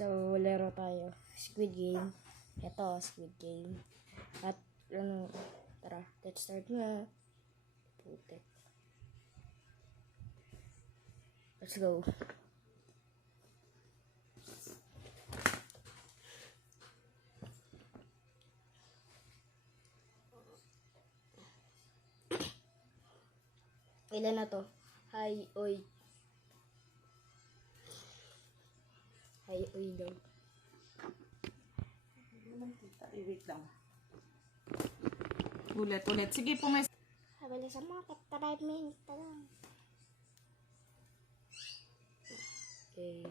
So, laro tayo. Squid Game. Ito, Squid Game. At, tara, let's start na. Putik. Let's go. Ilan na to? Hi, oy. Hi, oy daw. Wait lang. Ulit. Sige po, may... Habilisan mo, 5 minutes pa lang. Okay.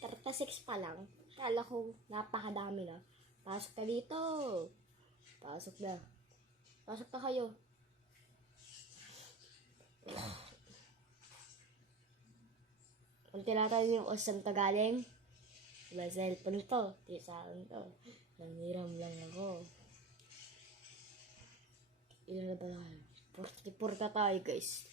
36 pa lang. Kala ko napakadami na. Pasok ka dito. Pasok na. Pasok na kayo. Kung tinatanong yung saan to galing, may cellphone to. Di sa akin to. Nangiram lang ako. Ilan na ba tayo? 44 ka tayo, guys.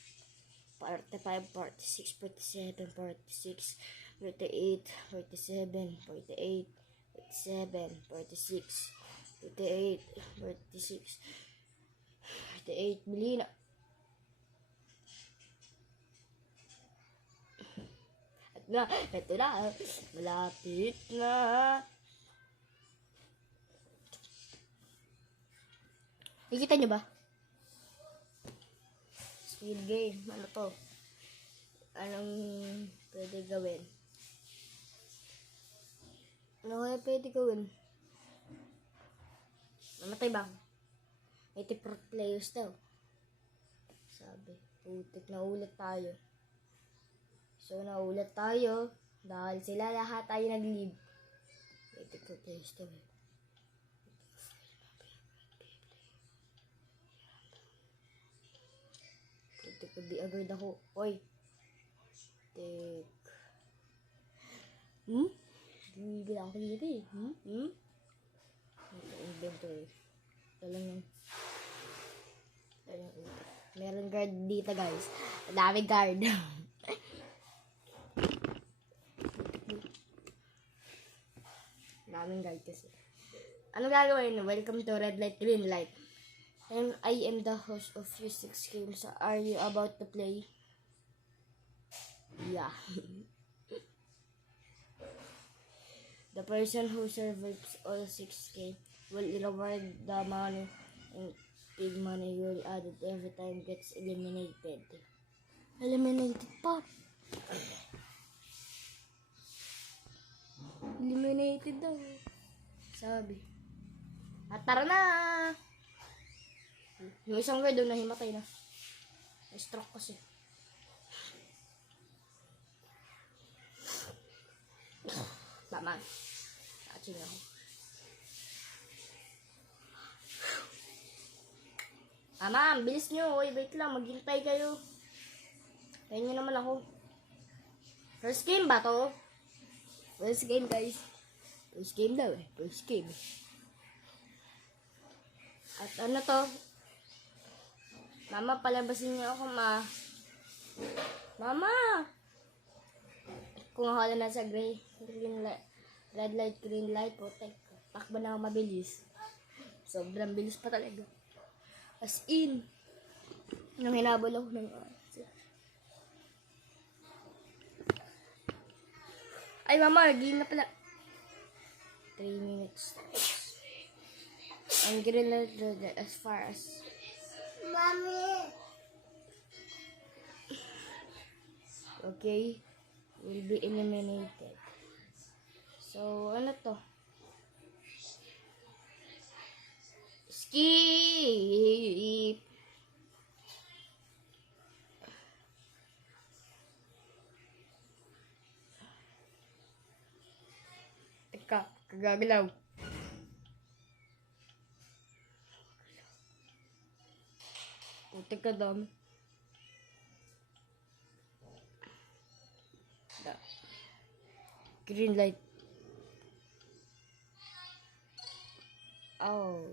45, 46, 47, 46, 48, 47, 48, 47, 46, 48, 46, 48, bili na. Ito na, malapit na. Nakikita niyo ba? Squid Game, ano to? Anong pwede gawin? Ano kaya pwede gawin? Namatay ba? 80 players daw. Sabi, putik na ulit tayo. So, naulat tayo dahil sila lahat ay nag-leave. 80 players daw eh. Putik na di agad ako. Oy! Putik. Bumibili ako dito eh. Ito inventory. Ito lang yung meron guard dito, guys. Madaming guard. Daming guard kasi. Ano gagawin? Welcome to Red Light, Green Light. I am the host of Physics Games. Are you about to play? Yeah. The person who survives all 6 games will reward the money, and big money will add it every time gets eliminated. Eliminated pa. Eliminated daw. Sabi. At tara na! Yung isang guard doon nahimatay na. Na-stroke kasi. Tama. Catching ako. Ma'am, bilis nyo. Uy, wait lang. Maghintay kayo. Kaya nyo naman ako. First game ba to? First game, guys. First game daw eh. First game. At ano to? Mama, palabasin niyo ako, ma. Mama! Kung ako na sa green light, red light, green light, putek. Takbo na ako mabilis. Sobrang bilis pa talaga. As in. Nung hinabol ako ng ay, mama, game na pala. 3 minutes. Ang green light as far as... Mommy! Okay. Will be eliminated. So, ano to? Skip! Teka, kagagalaw. Putik ka dami. Green light. Oh.